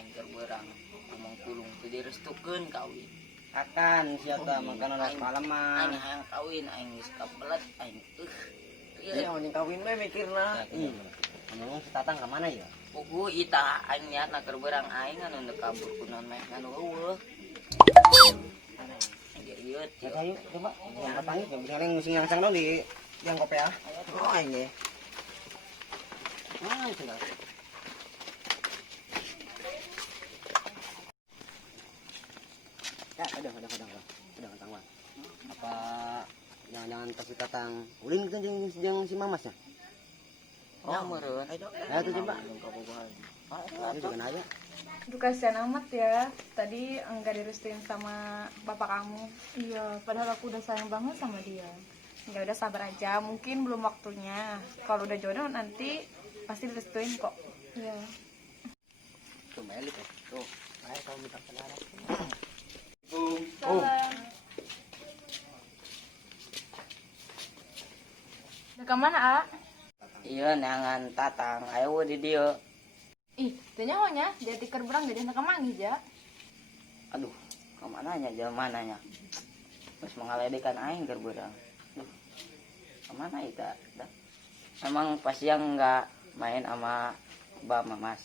aing keur beurang ngomong kulung teu direstukeun kawin. Akan siapa makan anak malam mah. Aing hayang kawin aing geus kabelet aing Iya mun kawin mah mikirna. Ih. Ngomong si Tatang ka mana ya? Pugu ita aing niatna keur beurang aing anu teu kabur kunaon meh anu eueuh. Ieu Ayo coba. Yang panggil yang bisa ngusing yang sang di yang kopi ya. Oh ini. Mana itu dah? Ya, kadang. Apa jangan kasih Tatang ulin kan jeung si Mamasnya? Oh meureun. Ya itu coba. Ini juga nanya. Aduh kasihan amat ya, tadi enggak direstuin sama bapak kamu. Iya, padahal aku udah sayang banget sama dia. Ya udah sabar aja, mungkin belum waktunya. Kalau udah jodoh nanti pasti direstuin kok. Iya. Tuh Melik ya. Tuh. Ayo kamu minta selamat. Salam. Udah kemana, A? Iya neangan Tatang aya we di dieu. Ih, teu nyahonya, dia tikeur berang jadi anak manggih ja. Aduh, ka mananya jalan mananya. Terus mengaledekan aing keur beurang. Duh. Ka mana eta? Emang pas siang enggak main sama Mbak Mamas.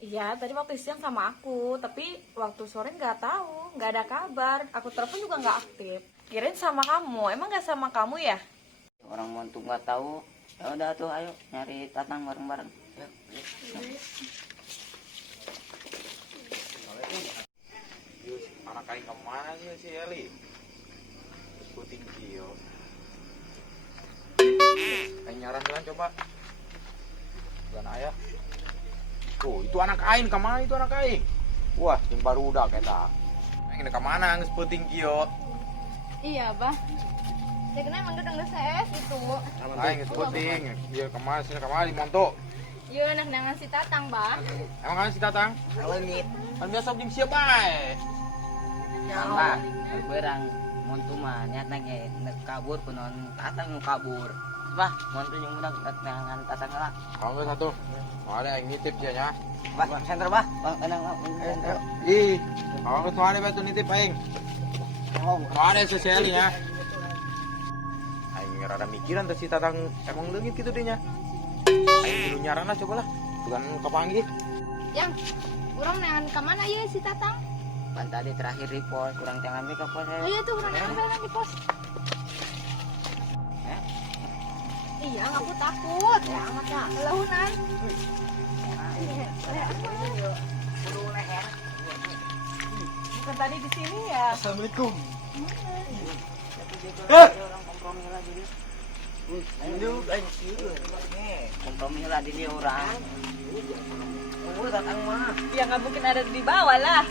Iya, tadi waktu siang sama aku, tapi waktu sore nggak tahu, nggak ada kabar. Aku telepon juga nggak aktif. Kirain sama kamu, emang nggak sama kamu ya? Orang montu nggak tahu. Ya udah tuh ayo nyari Tatang bareng-bareng. Yuk. Anak kain kemana sih si Eli? Puting kio. Kain nyaran jalan coba. Bukan ayah. Tuh itu anak kain kemana itu anak kain? Wah yang baru udah kita. Ini kemana nges puting kio? Iya, Bah. Ya kena emang udah nggak ses itu. Aing nges puting. Dia kemana sih kemana di Monto? Iya, anak nangan si Tatang, Bah. Emang kan si Tatang? Alemit. Kan biasa jeung siapa bae. Nah, beurang montu mah niatna ge neuk kabur kunaon Tatang nu kabur. Bah, montu jeung budak neangan Tatang heula. Kalau nggak satu, mau ada yang nitip dia nya. Bah, center bah. Bang, kenang Ih, kalau nggak tuh ada batu nitip aing. Oh, Mau ada sosialnya ya. Aing rada mikiran tuh si Tatang emang leungit gitu dia nya. Aing dulu nyarana coba lah, bukan kepanggih. Yang urang nangan ka mana ieu si Tatang? pan tadi terakhir di pos kurang tengah ke pos Oh saya. iya tuh urang nangan di pos. Iya, aku takut. Ya amat ya. Lahunan. Bukan tadi di sini ya. Assalamualaikum. Orang kompromi lah jadi. Kompromi lah di dia orang. Oh, Tatang mah. Ya nggak mungkin ada di bawah lah.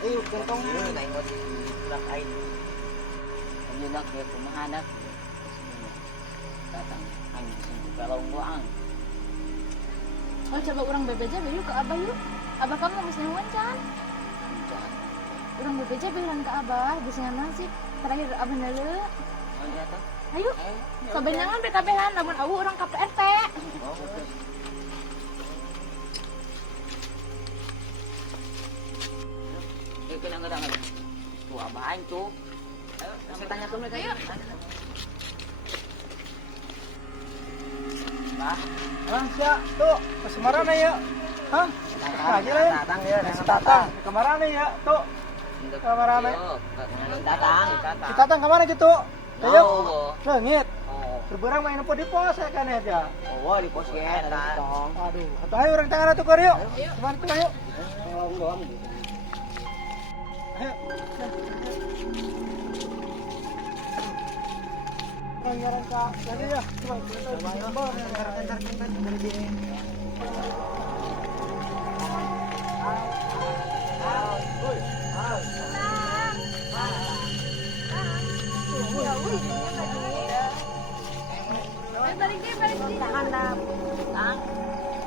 Ayo kentong. Nah, ikut budak aing. Budak dia kumaha dak. Datang aing disini kalau ngoang. Oh coba urang bebeja yuk ke abah yuk. Abah kamu mesti ngewancan. Urang bebeja bilang ke abah, bisa nasi terakhir abah neule. Oh iya tuh. Ayo, sabenyangan bekabehan namun awu urang ka PRT. Oh, betul. Kena enggak ada. Tuh abah aing tuh. Ayo, saya tanya tuh mereka. Ayo. Bah, Bang, sia, tuh, ke Semarang ya. Hah? Aja lah ya. Tatang ya, Si Tatang, kemana ya? Tuh, Kamar rame. Datang. si Tatang kemana gitu? Ayo, Oh. leungit. Oh. Berberang main apa di pos ya kan aja. Oh, di pos ge ada tong. Aduh, atau ayo orang tangan tuh yuk. Kemana tuh ayo? Ayo. Orang-orang kak, jadi ya. Coba,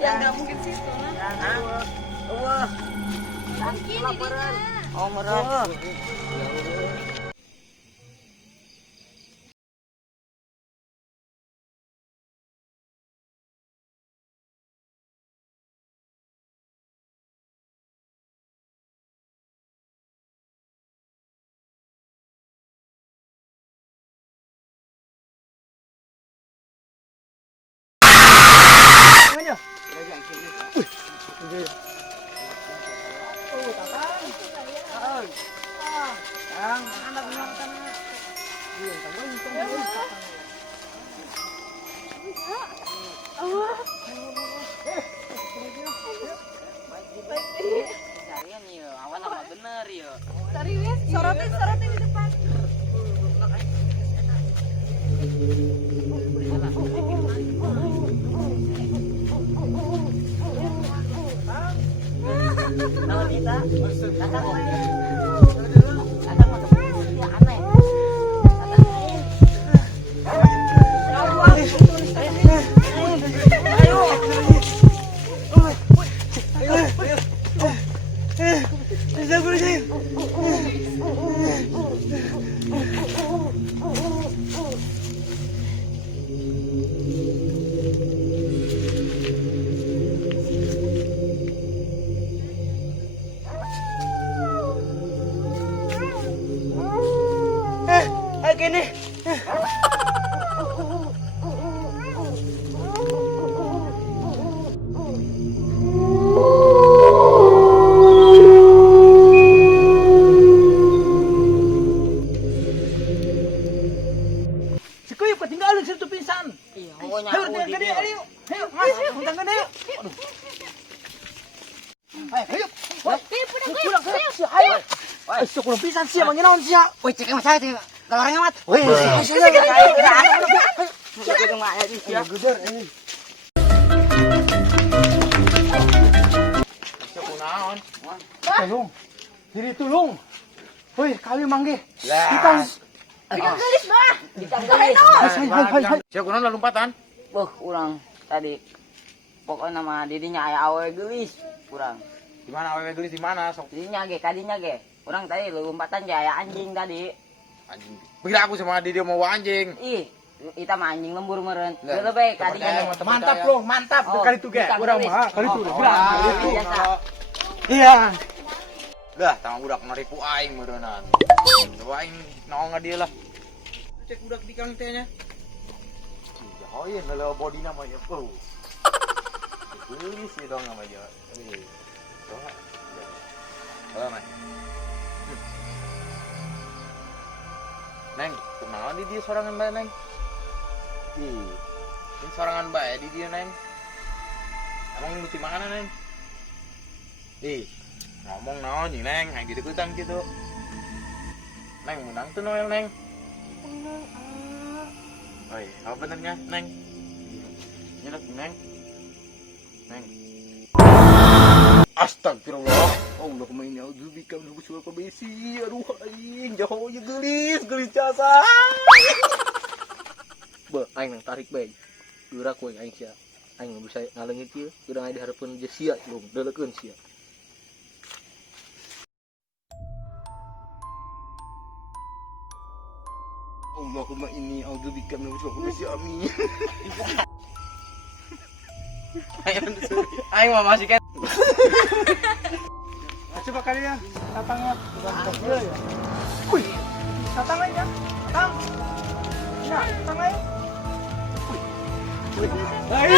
Ya nggak mungkin situ. Mungkin didinya. Oh, merah. Carian ya, awan sama bener ya. Serius, sorotin di depan. Kalau kita, datang ya aneh. Gini. Si Kuyup ketinggalan situ pingsan. Iya, pokoknya Ayo, aku jangan di ayo, ayo, ayo, mas, jangan ayo. Ayo, woi, pulang, ayo. Ayo, sekurang pisan sih, manggil naon sih? Woi, cek mas saya cek. Kalau orangnya mat. Woi, Siapa naon? tolong, diri tolong. Woi, kami manggil. Lah. Hai. Siapa naon lompatan? Urang tadi pokoknya nama didinya aya awe gelis kurang. Di mana awewe gelis di mana? Sok Didinya ge, kadinya ge. Urang tadi lompatan ge aya anjing tadi. anjing. Kira aku sama dia mau anjing. Ih, kita mah anjing lembur meureun. Lah, Geuleuh bae kadinya. percaya. Mantap loh, mantap. Oh, Kali itu ge, bisa urang gelis. mah, kali itu. Oh, Urang. biasa. Iya. Dah, tang udak naripu aing meureunnan. Coba aing naon dia lah. Cek udak di kang tehnya. Oh iya, nelo body namanya. Oh. Gelis sih dong namanya. Coba. Oh, Mas. Neng, kumaha di dia sorangan bae, Neng? Ih, ini sorangan bae di dia, Neng. Emang mesti mana, Neng? Ih, ngomong naon nih, Neng? Aing gitu kutang gitu. Neng, menang tuh Noel, Neng. Oi, apa benernya, Neng? Nyelek, Neng. Neng. Astagfirullah. Allah main audzubika min syururi kabisi. Aduh aing jauh ya gelis jasa. Be, aing nang tarik bae. Geura ku aing sia. Aing bisa ngaleungit ieu, urang aya dihareupeun je sia belum deulekeun sia. Allahumma inni audzubika min syururi kabisi. Amin. Aing mah masih kan. Coba kalian tatangnya ya. Wih, tatang aja. Tatang. Nah, tatang aja. Hai.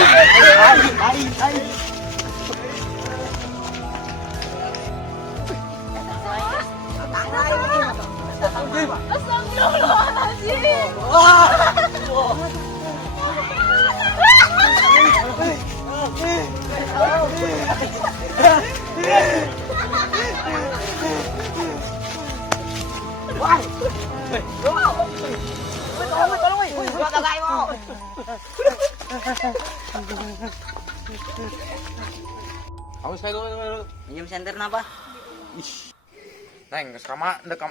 Kamu sekali dulu. Minjem senter napa? Neng, geus kama ndek